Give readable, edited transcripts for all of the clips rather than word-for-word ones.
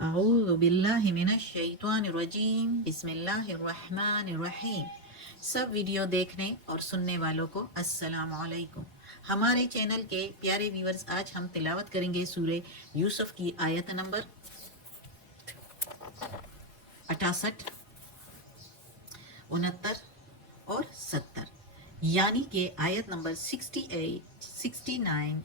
اعوذ باللہ من الشیطان الرجیم بسم اللہ الرحمن الرحیم۔ سب ویڈیو دیکھنے اور سننے والوں کو السلام علیکم۔ ہمارے چینل کے پیارے ویورز، آج ہم تلاوت کریں گے سورہ یوسف کی آیت نمبر 68، 69 اور 70، یعنی کہ آیت نمبر 68، 69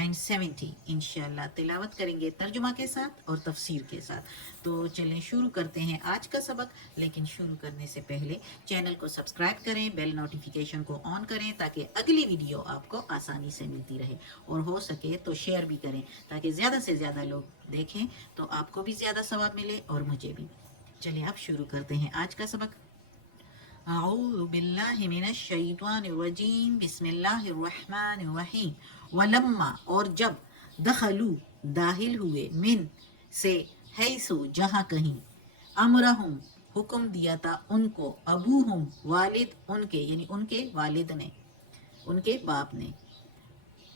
اینڈ 70 انشاءاللہ تلاوت کریں گے ترجمہ کے ساتھ اور تفسیر کے ساتھ۔ تو چلیں شروع کرتے ہیں آج کا سبق، لیکن شروع کرنے سے پہلے چینل کو سبسکرائب کریں، بیل نوٹیفیکیشن کو آن کریں تاکہ اگلی ویڈیو آپ کو آسانی سے ملتی رہے، اور ہو سکے تو شیئر بھی کریں تاکہ زیادہ سے زیادہ لوگ دیکھیں تو آپ کو بھی زیادہ ثواب ملے اور مجھے بھی۔ چلیں اب شروع کرتے ہیں آج کا سبق۔ اعوذ باللہ من الشیطان الرجیم بسم اللہ الرحمن الرحیم۔ ولما اور جب، دخلو داخل ہوئے، من سے، حیثو جہاں کہیں، امرہم حکم دیا تھا ان کو، ابوہم والد ان کے، یعنی ان کے والد نے، ان کے باپ نے،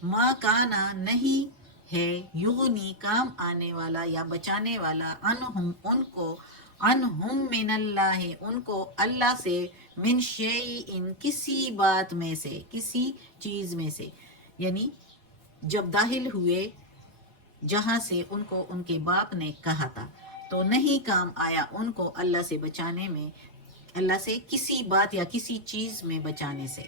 ما کانا نہیں ہے، یغنی کام آنے والا یا بچانے والا، انہم ان کو، انہم من اللہ ان کو اللہ سے، من شیئن کسی بات میں سے، کسی چیز میں سے، یعنی جب داخل ہوئے جہاں سے ان کو ان کے باپ نے کہا تھا تو نہیں کام آیا ان کو اللہ سے بچانے میں، اللہ سے کسی بات یا کسی چیز میں بچانے سے،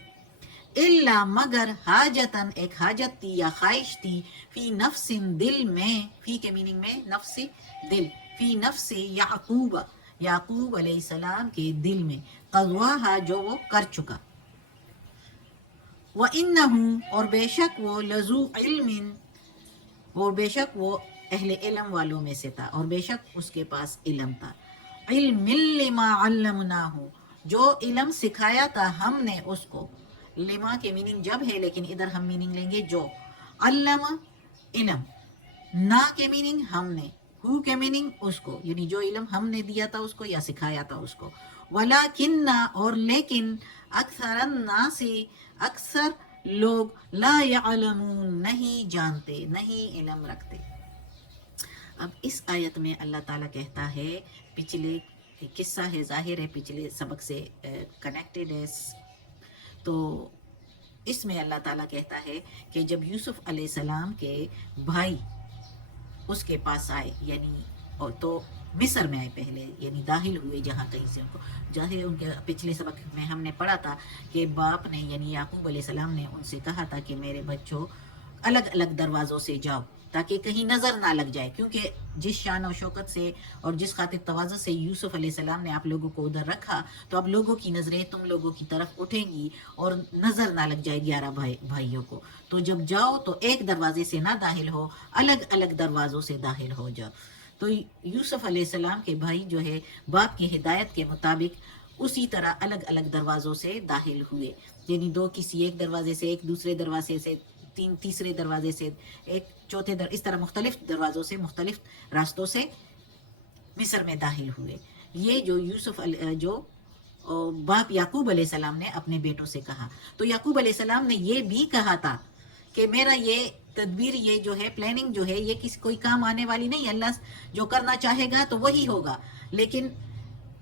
الا مگر حاجتن ایک حاجت تھی یا خواہش تھی، فی نفس دل میں، فی کے میننگ میں نفس دل، فی نفس یعقوب یعقوب علیہ السلام کے دل میں، قضواہا جو وہ کر چکا، وَإِنَّهُ اور بے شک وہ، لذو علم اور بے شک وہ اہل علم والوں میں سے تھا، اور بے شک اس کے پاس علم تھا، علم لما علمناہ جو علم سکھایا تھا ہم نے اس کو، لما کے میننگ جب ہے لیکن ادھر ہم میننگ لیں گے جو، علم علم، نا کے میننگ ہم نے، ہو کے میننگ اس کو، یعنی جو علم ہم نے دیا تھا اس کو یا سکھایا تھا اس کو، ولیکن اور لیکن، اکثر الناس اکثر لوگ، لا یعلمون نہیں جانتے، نہیں علم رکھتے۔ اب اس آیت میں اللہ تعالیٰ کہتا ہے، پچھلے قصہ ہے، ظاہر ہے پچھلے سبق سے کنیکٹڈ ہے، تو اس میں اللہ تعالیٰ کہتا ہے کہ جب یوسف علیہ السلام کے بھائی اس کے پاس آئے، یعنی اور تو مصر میں آئے پہلے، یعنی داخل ہوئے جہاں کہیں سے ان کو، ظاہر ان کے پچھلے سبق میں ہم نے پڑھا تھا کہ باپ نے یعنی یعقوب علیہ السلام نے ان سے کہا تھا کہ میرے بچوں الگ الگ دروازوں سے جاؤ تاکہ کہیں نظر نہ لگ جائے، کیونکہ جس شان و شوکت سے اور جس خاطر تواضع سے یوسف علیہ السلام نے آپ لوگوں کو ادھر رکھا، تو اب لوگوں کی نظریں تم لوگوں کی طرف اٹھیں گی اور نظر نہ لگ جائے 11 بھائیوں کو، تو جب جاؤ تو ایک دروازے سے نہ داخل ہو، الگ الگ دروازوں سے داخل ہو جاؤ۔ تو یوسف علیہ السلام کے بھائی جو ہے باپ کی ہدایت کے مطابق اسی طرح الگ الگ دروازوں سے داخل ہوئے، یعنی دو کسی ایک دروازے سے، ایک دوسرے دروازے سے، تین تیسرے دروازے سے، ایک چوتھے اس طرح مختلف دروازوں سے، مختلف راستوں سے مصر میں داخل ہوئے۔ یہ جو یوسف جو باپ یعقوب علیہ السلام نے اپنے بیٹوں سے کہا، تو یعقوب علیہ السلام نے یہ بھی کہا تھا کہ میرا یہ تدبیر، یہ جو ہے پلاننگ جو ہے، یہ کسی کوئی کام آنے والی نہیں، اللہ جو کرنا چاہے گا تو وہی ہوگا، لیکن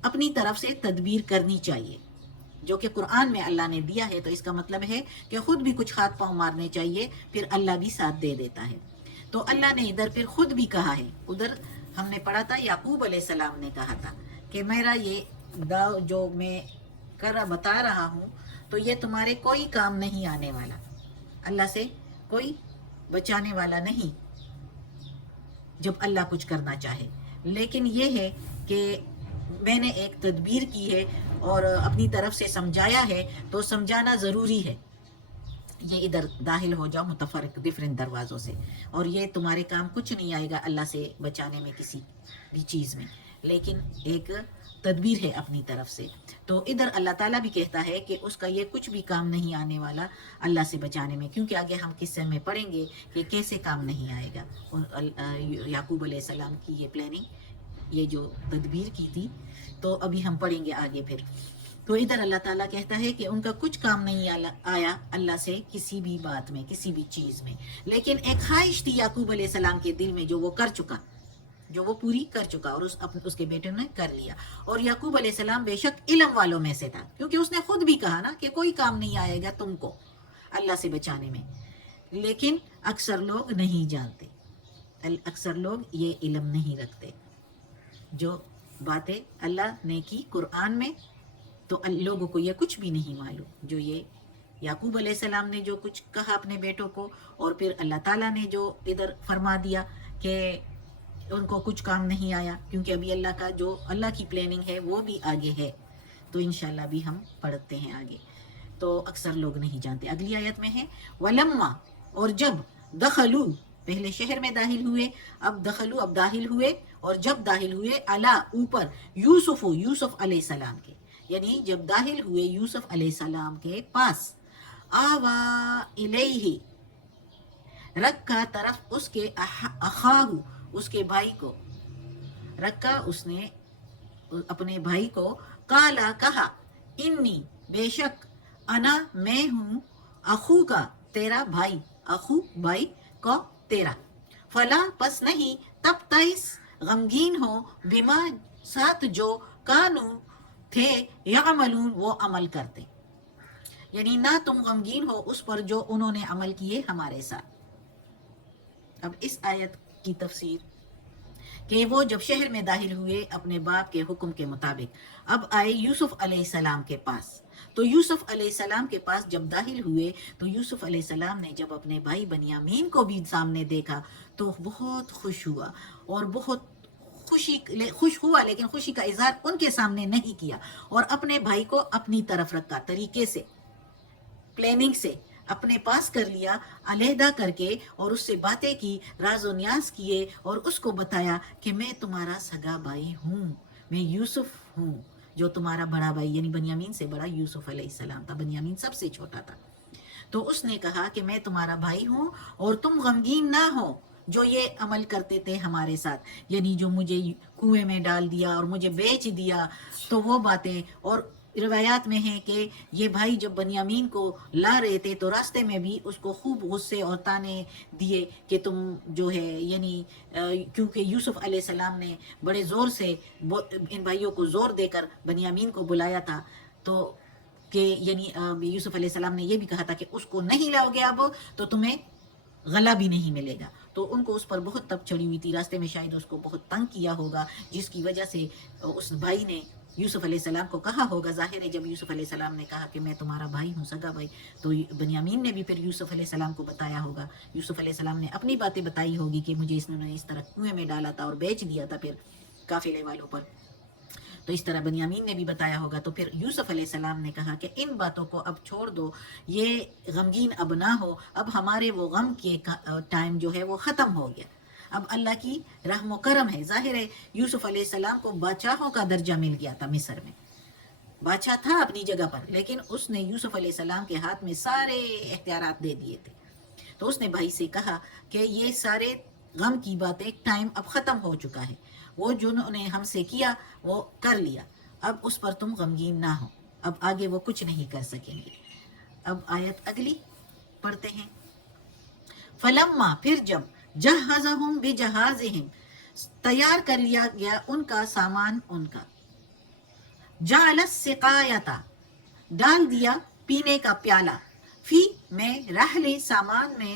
اپنی طرف سے تدبیر کرنی چاہیے، جو کہ قرآن میں اللہ نے دیا ہے، تو اس کا مطلب ہے کہ خود بھی کچھ ہاتھ پاؤں مارنے چاہیے، پھر اللہ بھی ساتھ دے دیتا ہے۔ تو اللہ نے ادھر پھر خود بھی کہا ہے، ادھر ہم نے پڑھا تھا یعقوب علیہ السلام نے کہا تھا کہ میرا یہ جو میں بتا رہا ہوں تو یہ تمہارے کوئی کام نہیں آنے والا، اللہ سے کوئی بچانے والا نہیں جب اللہ کچھ کرنا چاہے، لیکن یہ ہے کہ میں نے ایک تدبیر کی ہے اور اپنی طرف سے سمجھایا ہے، تو سمجھانا ضروری ہے، یہ ادھر داخل ہو جاؤ متفرق ڈفرینٹ دروازوں سے، اور یہ تمہارے کام کچھ نہیں آئے گا اللہ سے بچانے میں کسی بھی چیز میں، لیکن ایک تدبیر ہے اپنی طرف سے۔ تو ادھر اللہ تعالیٰ بھی کہتا ہے کہ اس کا یہ کچھ بھی کام نہیں آنے والا اللہ سے بچانے میں، کیونکہ آگے ہم قصے میں پڑھیں گے کہ کیسے کام نہیں آئے گا، یعقوب علیہ السلام کی یہ پلاننگ، یہ جو تدبیر کی تھی، تو ابھی ہم پڑھیں گے آگے پھر۔ تو ادھر اللہ تعالیٰ کہتا ہے کہ ان کا کچھ کام نہیں آیا اللہ سے کسی بھی بات میں، کسی بھی چیز میں، لیکن ایک خواہش تھی یعقوب علیہ السلام کے دل میں جو وہ کر چکا، جو وہ پوری کر چکا اور اس کے بیٹے نے کر لیا. اور یعقوب علیہ السلام بے شک علم والوں میں سے تھا، کیونکہ اس نے خود بھی کہا نا کہ کوئی کام نہیں آئے گا تم کو اللہ سے بچانے میں. لیکن اکثر لوگ نہیں جانتے، اکثر لوگ یہ علم نہیں رکھتے. جو باتیں اللہ نے کی قرآن میں تو لوگوں کو یہ کچھ بھی نہیں معلوم. جو یہ یعقوب علیہ السلام نے جو کچھ کہا اپنے بیٹوں کو، اور پھر اللہ تعالیٰ نے جو ادھر فرما دیا کہ ان کو کچھ کام نہیں آیا، کیونکہ ابھی اللہ کا جو اللہ کی پلاننگ ہے وہ بھی آگے ہے. تو انشاءاللہ بھی ہم پڑھتے ہیں آگے. تو اکثر لوگ نہیں جانتے. اگلی آیت میں ہے وَلَمَّا، اور جب دخلو، پہلے شہر میں داخل ہوئے، اب دخلو، اب داخل ہوئے، اور جب داخل ہوئے علا، اوپر، یوسف علیہ السلام کے، یعنی جب داخل ہوئے یوسف علیہ السلام کے پاس، آوا الیہ، رکھا طرف اس کے، اخاہو، اس کے بھائی کو، رکھا اس نے اپنے بھائی کو، کالا کہا، انی بے شک، انا میں ہوں، اخو کا تیرا بھائی، اخو بھائی کو تیرا، فلا پس نہیں، تب تئس غمگین ہو، بما ساتھ جو کانو تھے، یعملون وہ عمل کرتے، یعنی نہ تم غمگین ہو اس پر جو انہوں نے عمل کیے ہمارے ساتھ. اب اس آیت کی تفسیر کہ وہ جب شہر میں داخل ہوئے اپنے باپ کے حکم کے مطابق، اب آئے یوسف علیہ السلام کے پاس. تو یوسف علیہ السلام کے پاس جب داخل ہوئے تو یوسف علیہ السلام نے جب اپنے بھائی بنیامین کو بھی سامنے دیکھا تو بہت خوش ہوا، اور بہت خوش ہوا، لیکن خوشی کا اظہار ان کے سامنے نہیں کیا، اور اپنے بھائی کو اپنی طرف رکھا، طریقے سے، پلاننگ سے اپنے پاس کر لیا، علیحدہ کر کے، اور اس سے باتیں کی، راز و نیاز کیے، اور اس کو بتایا کہ میں تمہارا سگا بھائی ہوں، میں یوسف ہوں، جو تمہارا بڑا بھائی، یعنی بنیامین سے بڑا یوسف علیہ السلام تھا، بنیامین سب سے چھوٹا تھا. تو اس نے کہا کہ میں تمہارا بھائی ہوں، اور تم غمگین نہ ہو جو یہ عمل کرتے تھے ہمارے ساتھ، یعنی جو مجھے کنویں میں ڈال دیا اور مجھے بیچ دیا، تو وہ باتیں. اور روایات میں ہے کہ یہ بھائی جب بنیامین کو لا رہے تھے تو راستے میں بھی اس کو خوب غصے اور تانے دیے کہ تم جو ہے، یعنی کیونکہ یوسف علیہ السلام نے بڑے زور سے ان بھائیوں کو زور دے کر بنیامین کو بلایا تھا، تو کہ یعنی یوسف علیہ السلام نے یہ بھی کہا تھا کہ اس کو نہیں لاؤ گے اب تو تمہیں غلہ بھی نہیں ملے گا. تو ان کو اس پر بہت تب چڑھی ہوئی تھی، راستے میں شاید اس کو بہت تنگ کیا ہوگا، جس کی وجہ سے اس بھائی نے یوسف علیہ السلام کو کہا ہوگا. ظاہر ہے جب یوسف علیہ السلام نے کہا کہ میں تمہارا بھائی ہوں، سگا بھائی، تو بنیامین نے بھی پھر یوسف علیہ السلام کو بتایا ہوگا. یوسف علیہ السلام نے اپنی باتیں بتائی ہوگی کہ مجھے نے اس طرح کنویں میں ڈالا تھا اور بیچ دیا تھا پھر قافلے والوں پر. تو اس طرح بنیامین نے بھی بتایا ہوگا. تو پھر یوسف علیہ السلام نے کہا کہ ان باتوں کو اب چھوڑ دو، یہ غمگین اب نہ ہو، اب ہمارے وہ غم کے ٹائم جو ہے وہ ختم ہو گیا، اب اللہ کی رحم و کرم ہے. ظاہر ہے یوسف علیہ السلام کو بادشاہوں کا درجہ مل گیا تھا، مصر میں بادشاہ تھا اپنی جگہ پر، لیکن اس نے یوسف علیہ السلام کے ہاتھ میں سارے اختیارات دے دیے تھے. تو اس نے بھائی سے کہا کہ یہ سارے غم کی باتیں ٹائم اب ختم ہو چکا ہے، وہ جنہوں نے ہم سے کیا وہ کر لیا، اب اس پر تم غمگین نہ ہو، اب آگے وہ کچھ نہیں کر سکیں گے. اب آیت اگلی پڑھتے ہیں. فلما، پھر جب، جہزہم بجہازہم، تیار کر لیا گیا ان کا سامان، ان کا، جعل السقایۃ، ڈال دیا پینے کا پیالہ، فی میں، رحل سامان میں،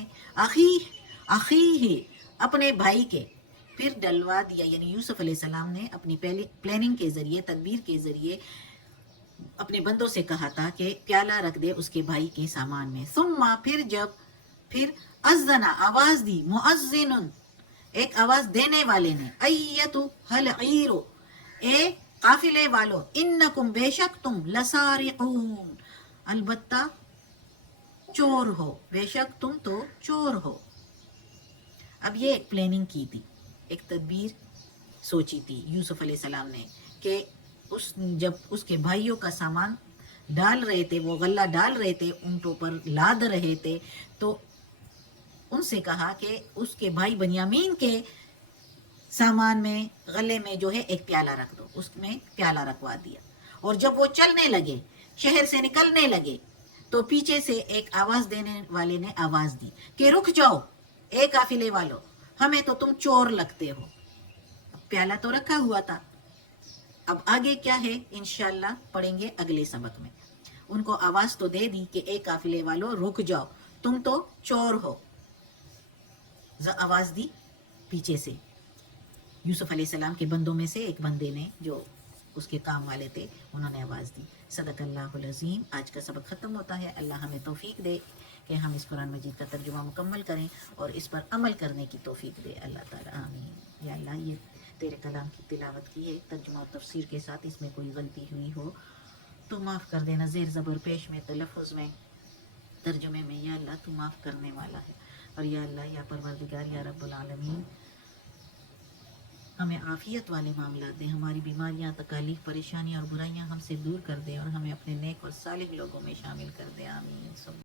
اخیہ اپنے بھائی کے، پھر ڈلوا دیا. یعنی یوسف علیہ السلام نے اپنی پلاننگ کے ذریعے، تدبیر کے ذریعے اپنے بندوں سے کہا تھا کہ پیالہ رکھ دے اس کے بھائی کے سامان میں. ثم، پھر اذن، آواز دی، مؤذن، ایک آواز دینے والے نے، ایتھا العیر، اے قافلے والو، انکم بے شک تم، لسارقون، البتہ چور ہو، بے شک تم تو چور ہو. اب یہ ایک پلاننگ کی تھی، ایک تدبیر سوچی تھی یوسف علیہ السلام نے کہ جب اس کے بھائیوں کا سامان ڈال رہے تھے، وہ غلہ ڈال رہے تھے، اونٹوں پر لاد رہے تھے، تو ان سے کہا کہ اس کے بھائی بنیامین کے سامان میں، غلے میں جو ہے ایک پیالہ رکھ دو. اس میں پیالہ رکھوا دیا. اور جب وہ چلنے لگے، شہر سے نکلنے لگے، تو پیچھے سے ایک آواز دینے والے نے آواز دی کہ رک جاؤ اے قافلے والو، ہمیں تو تم چور لگتے ہو. پیالہ تو رکھا ہوا تھا. اب آگے کیا ہے انشاءاللہ پڑھیں گے اگلے سبق میں. ان کو آواز تو دے دی کہ اے قافلے والو رک جاؤ، تم تو چور ہو. آواز دی پیچھے سے. یوسف علیہ السلام کے بندوں میں سے ایک بندے نے، جو اس کے کام والے تھے، انہوں نے آواز دی. صدق اللہ العظیم. آج کا سبق ختم ہوتا ہے. اللہ ہمیں توفیق دے کہ ہم اس قرآن مجید کا ترجمہ مکمل کریں اور اس پر عمل کرنے کی توفیق دے اللہ تعالیٰ. آمین. یا اللہ یہ تیرے کلام کی تلاوت کی ہے ترجمہ اور تفسیر کے ساتھ، اس میں کوئی غلطی ہوئی ہو تو معاف کر دینا. زیر زبر پیش میں، تلفظ میں، ترجمے میں، یا اللہ تو معاف کرنے والا ہے. اور یا اللہ یا پروردگار یا رب العالمین ہمیں عافیت والے معاملات دیں، ہماری بیماریاں، تکالیف، پریشانیاں اور برائیاں ہم سے دور کر دیں اور ہمیں اپنے نیک اور صالح لوگوں میں شامل کر دیں. آمین.